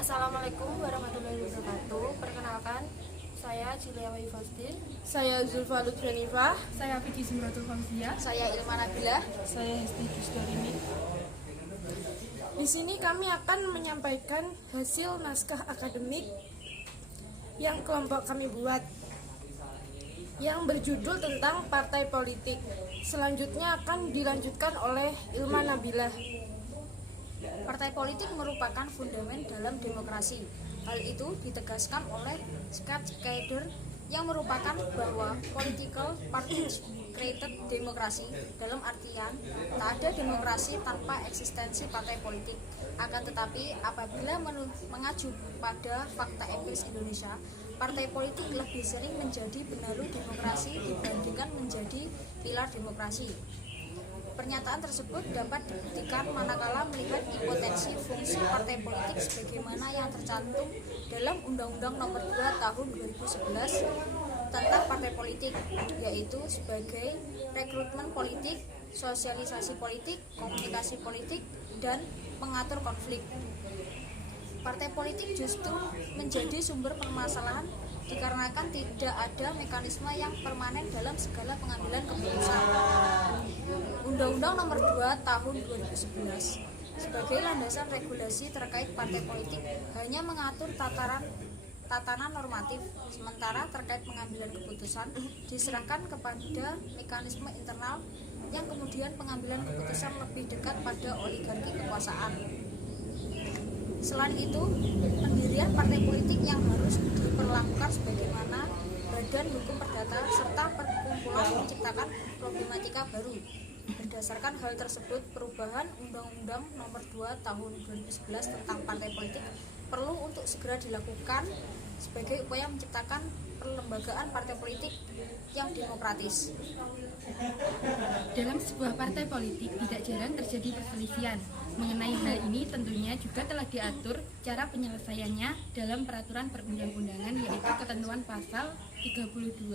Assalamualaikum warahmatullahi wabarakatuh. Perkenalkan, saya Julia Waifastin. Saya Zulfa Lutfianifah. Saya Vicky Zumratul Fauzia. Saya Ilma Nabilah. Saya Hesti Justorini. Di sini kami akan menyampaikan hasil naskah akademik yang kelompok kami buat, yang berjudul tentang partai politik. Selanjutnya akan dilanjutkan oleh Ilma Nabilah. Partai politik merupakan fundament dalam demokrasi. Hal itu ditegaskan oleh Scott Snyder yang merupakan bahwa political parties created demokrasi, dalam artian tak ada demokrasi tanpa eksistensi partai politik. Akan tetapi apabila mengacu pada fakta empiris Indonesia, partai politik lebih sering menjadi benalu demokrasi dibandingkan menjadi pilar demokrasi. Pernyataan tersebut dapat dibuktikan manakala melihat impotensi fungsi partai politik sebagaimana yang tercantum dalam Undang-Undang Nomor 2 Tahun 2011 tentang partai politik, yaitu sebagai rekrutmen politik, sosialisasi politik, komunikasi politik, dan pengatur konflik. Partai politik justru menjadi sumber permasalahan dikarenakan tidak ada mekanisme yang permanen dalam segala pengambilan keputusan. Undang-Undang Nomor 2 Tahun 2011 sebagai landasan regulasi terkait partai politik hanya mengatur tatanan normatif, sementara terkait pengambilan keputusan diserahkan kepada mekanisme internal yang kemudian pengambilan keputusan lebih dekat pada oligarki kekuasaan. Selain itu, pendirian partai politik yang harus diperlakukan sebagaimana badan hukum perdata serta perkumpulan menciptakan problematika baru. Berdasarkan hal tersebut, perubahan Undang-Undang Nomor 2 Tahun 2011 tentang partai politik perlu untuk segera dilakukan sebagai upaya menciptakan perlembagaan partai politik yang demokratis. Dalam sebuah partai politik tidak jarang terjadi perselisihan. Mengenai hal ini tentunya juga telah diatur cara penyelesaiannya dalam peraturan perundang-undangan, yaitu ketentuan pasal 32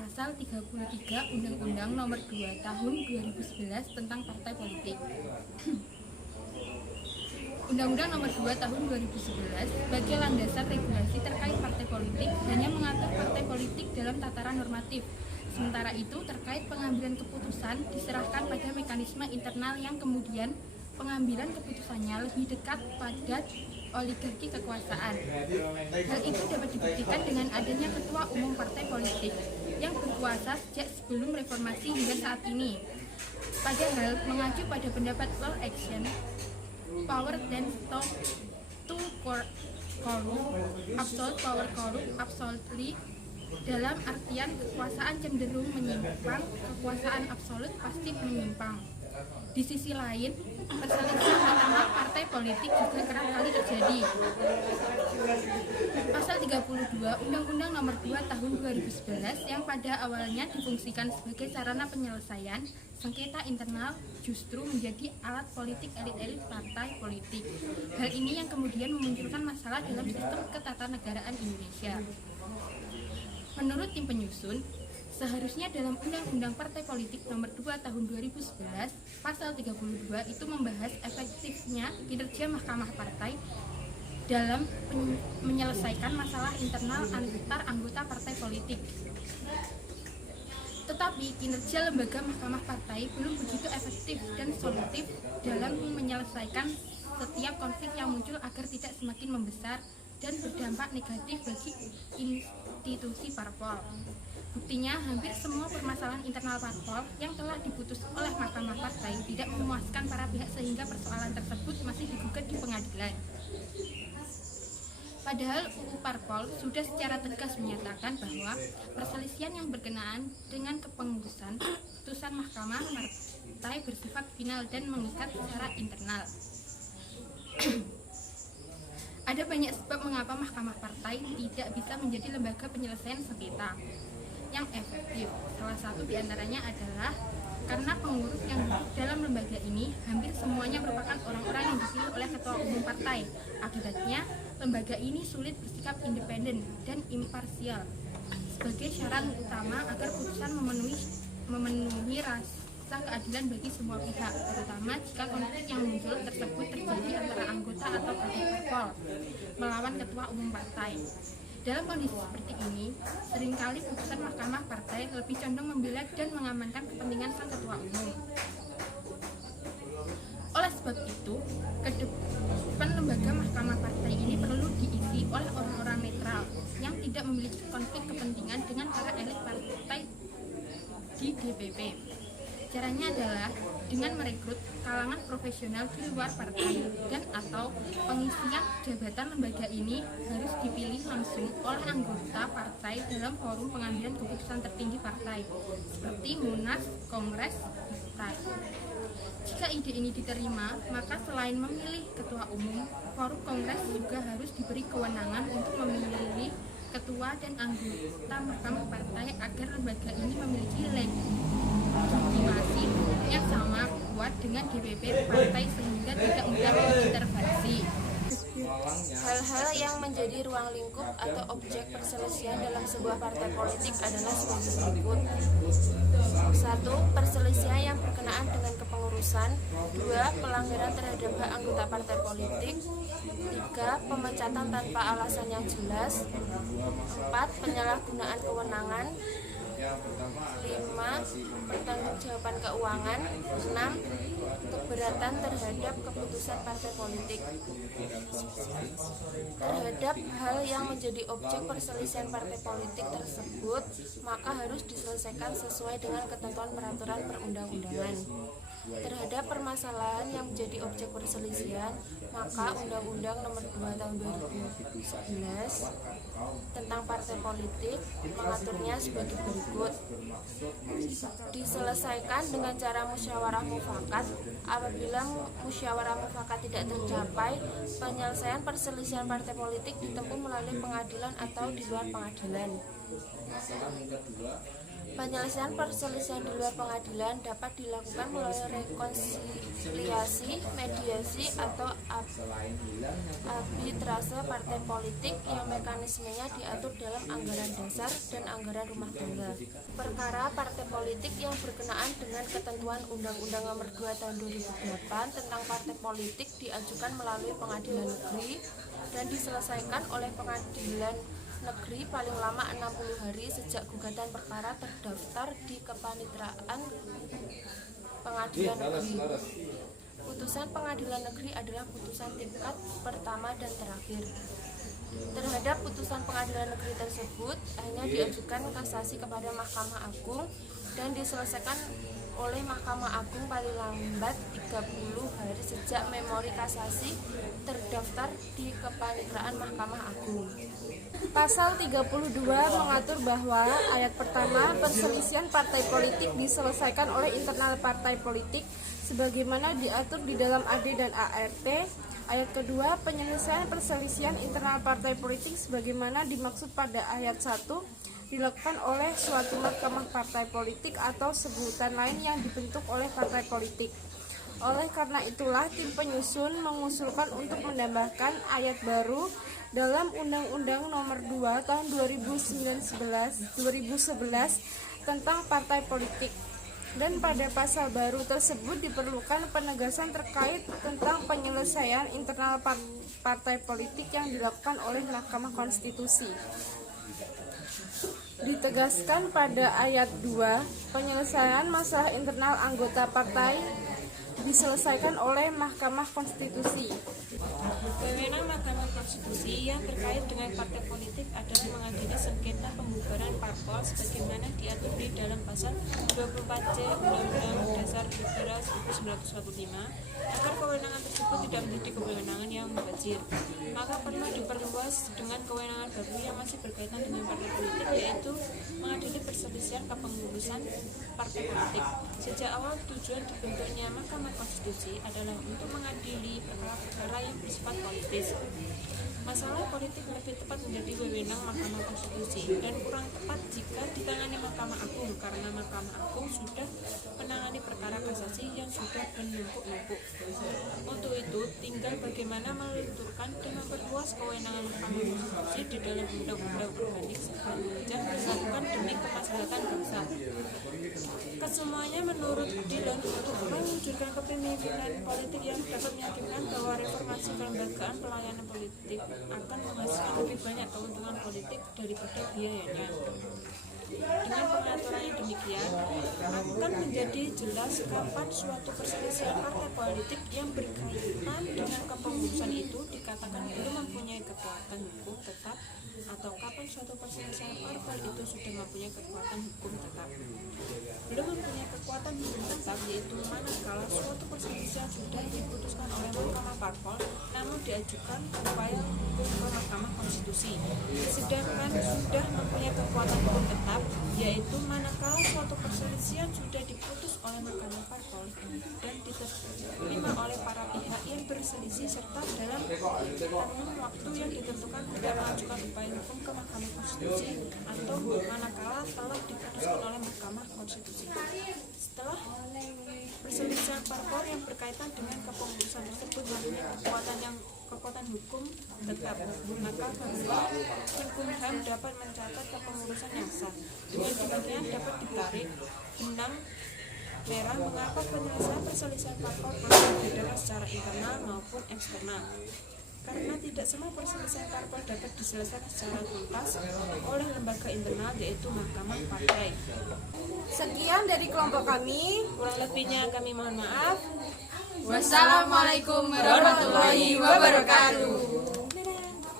Pasal 33 Undang-Undang Nomor 2 Tahun 2011 tentang partai politik. Undang-Undang Nomor 2 Tahun 2011 sebagai landasan regulasi terkait partai politik hanya mengatur partai politik dalam tataran normatif. Sementara itu terkait pengambilan keputusan diserahkan pada mekanisme internal yang kemudian pengambilan keputusannya lebih dekat pada oligarki kekuasaan. Hal itu dapat dibuktikan dengan adanya ketua umum partai politik yang berkuasa sejak sebelum reformasi hingga saat ini. Padahal mengacu pada pendapat Law Action, power tends to corrupt, absolute power corrupt absolutely, dalam artian kekuasaan cenderung menyimpang, kekuasaan absolut pasti menyimpang. Di sisi lain, perselisihan internal partai politik juga kerap kali terjadi. Pasal 32 Undang-Undang Nomor 2 Tahun 2011 yang pada awalnya difungsikan sebagai sarana penyelesaian sengketa internal justru menjadi alat politik elit-elit partai politik. Hal ini yang kemudian memunculkan masalah dalam sistem ketatanegaraan Indonesia. Menurut tim penyusun, seharusnya dalam Undang-Undang Partai Politik Nomor 2 Tahun 2011, Pasal 32 itu membahas efektifnya kinerja Mahkamah Partai dalam menyelesaikan masalah internal antar anggota partai politik. Tetapi kinerja lembaga Mahkamah Partai belum begitu efektif dan solutif dalam menyelesaikan setiap konflik yang muncul agar tidak semakin membesar dan berdampak negatif bagi institusi parpol. Buktinya, hampir semua permasalahan internal parpol yang telah diputus oleh Mahkamah Partai tidak memuaskan para pihak sehingga persoalan tersebut masih digugat di pengadilan. Padahal UU Parpol sudah secara tegas menyatakan bahwa perselisihan yang berkenaan dengan kepengurusan putusan Mahkamah Partai bersifat final dan mengikat secara internal. Ada banyak sebab mengapa Mahkamah Partai tidak bisa menjadi lembaga penyelesaian sengketa yang efektif. Salah satu diantaranya adalah karena pengurus yang duduk dalam lembaga ini hampir semuanya merupakan orang-orang yang dipilih oleh ketua umum partai. Akibatnya, lembaga ini sulit bersikap independen dan imparsial sebagai syarat utama agar putusan memenuhi rasa keadilan bagi semua pihak, terutama jika konflik yang muncul tersebut terjadi antara anggota atau kader parpol melawan ketua umum partai. Dalam kondisi seperti ini, seringkali putusan mahkamah partai lebih condong membela dan mengamankan kepentingan sang ketua umum. Oleh sebab itu, ke depan lembaga mahkamah partai ini perlu diisi oleh orang-orang netral yang tidak memiliki konflik kepentingan dengan para elit partai di DPP. Caranya adalah dengan merekrut kalangan profesional di luar partai dan atau pengisian jabatan lembaga ini harus dipilih langsung oleh anggota partai dalam forum pengambilan keputusan tertinggi partai seperti Munas, Kongres, Istat. Jika ide ini diterima, maka selain memilih ketua umum, forum kongres juga harus diberi kewenangan untuk memilih ketua dan anggota mahkamah partai agar lembaga ini memiliki legitimasi yang sama kuat dengan DPP partai sehingga tidak mudah mengintervensi. Hal-hal yang menjadi ruang lingkup atau objek perselisihan dalam sebuah partai politik adalah sebagai berikut. 1. Perselisihan yang berkenaan dengan kepengurusan. 2. Pelanggaran terhadap hak anggota partai politik. 3. Pemecatan tanpa alasan yang jelas. 4. Penyalahgunaan kewenangan. 5. Pertanggungjawaban keuangan. 6. Keberatan terhadap keputusan partai politik. Terhadap hal yang menjadi objek perselisihan partai politik tersebut, maka harus diselesaikan sesuai dengan ketentuan peraturan perundang-undangan. Terhadap permasalahan yang menjadi objek perselisihan, maka Undang-Undang Nomor 2 Tahun 2011 tentang partai politik mengaturnya sebagai berikut. Diselesaikan dengan cara musyawarah mufakat. Apabila musyawarah mufakat tidak tercapai, penyelesaian perselisihan partai politik ditempuh melalui pengadilan atau di luar pengadilan. Penyelesaian perselisihan di luar pengadilan dapat dilakukan melalui rekonsiliasi, mediasi, atau arbitrase partai politik yang mekanismenya diatur dalam anggaran dasar dan anggaran rumah tangga. Perkara partai politik yang berkenaan dengan ketentuan Undang-Undang Nomor 2 Tahun 2008 tentang partai politik diajukan melalui pengadilan negeri dan diselesaikan oleh pengadilan negeri paling lama 60 hari sejak gugatan perkara terdaftar di kepanitraan pengadilan negeri. Putusan pengadilan negeri adalah putusan tingkat pertama dan terakhir. Terhadap putusan pengadilan negeri tersebut hanya diajukan kasasi kepada Mahkamah Agung dan diselesaikan oleh Mahkamah Agung paling lambat 30 hari sejak memori kasasi terdaftar di kepanitraan Mahkamah Agung. Pasal 32 mengatur bahwa ayat pertama, perselisihan partai politik diselesaikan oleh internal partai politik sebagaimana diatur di dalam AD dan ART. Ayat kedua, penyelesaian perselisihan internal partai politik sebagaimana dimaksud pada ayat 1 dilakukan oleh suatu mahkamah partai politik atau sebutan lain yang dibentuk oleh partai politik. Oleh karena itulah tim penyusun mengusulkan untuk menambahkan ayat baru dalam Undang-Undang Nomor 2 Tahun 2011 tentang partai politik. Dan pada pasal baru tersebut diperlukan penegasan terkait tentang penyelesaian internal partai politik yang dilakukan oleh Mahkamah Konstitusi. Ditegaskan pada ayat 2, penyelesaian masalah internal anggota partai diselesaikan oleh Mahkamah Konstitusi. Wewenang Mahkamah Konstitusi yang terkait dengan partai politik adalah mengadili sengketa pembubaran parpol sebagaimana diatur di dalam pasal 24C Undang-Undang Dasar Negara 1945. Agar kewenangan tersebut tidak menjadi kewenangan yang mubazir, maka perlu diperluas dengan kewenangan baru yang masih berkaitan dengan partai politik, yaitu mengadili perselisihan kepengurusan partai politik. Sejak awal tujuan dibentuknya Mahkamah Konstitusi adalah untuk mengadili perkara-perkara yang bersifat politis. Masalah politik lebih tepat menjadi wewenang Mahkamah Konstitusi dan kurang tepat jika ditangani Mahkamah Agung karena Mahkamah Agung sudah menangani perkara kasasi yang sudah menumpuk-numpuk. Untuk itu, tinggal bagaimana melenturkan dan memperluas kewenangan Mahkamah Konstitusi di dalam undang-undang organik sepanjang dilakukan demi kemaslahatan bangsa. Kesemuanya menurut Dillon untuk mewujudkan kepemimpinan politik yang dapat meyakinkan bahwa reformasi kelembagaan pelayanan politik akan menghasilkan lebih banyak keuntungan politik daripada biayanya. Dengan pengaturan yang demikian, akan menjadi jelas kapan suatu perselisihan partai politik yang berkaitan dengan kepengurusan itu dikatakan belum mempunyai kekuatan hukum tetap atau kapan suatu perselisihan parpol itu sudah mempunyai kekuatan hukum tetap. Belum mempunyai kekuatan hukum tetap yaitu manakala suatu perselisihan sudah diputuskan oleh Mahkamah Parpol namun diajukan upaya hukum ke Mahkamah Konstitusi. Sedangkan sudah mempunyai kekuatan hukum tetap yaitu manakala suatu perselisihan sudah diputus oleh Mahkamah Parpol dan diterima oleh para pihak yang berselisih serta dalam kurun waktu yang ditentukan tidak mengajukan upaya hukum ke Mahkamah Konstitusi atau manakala telah diputuskan oleh Mahkamah Konstitusi. Setelah perselisihan parpol yang berkaitan dengan kepengurusan tersebut mempunyai kekuatan hukum tetap, maka barulah Menkumham dapat mencatat kepengurusan yang sah. Dengan demikian dapat ditarik benang merah mengapa penyelesaian perselisihan parpol perlu berbeda secara internal maupun eksternal. Karena tidak semua perselisihan parpol dapat diselesaikan secara tuntas oleh lembaga internal yaitu Mahkamah Partai. Sekian dari kelompok kami. Kurang lebihnya kami mohon maaf. Wassalamualaikum warahmatullahi wabarakatuh.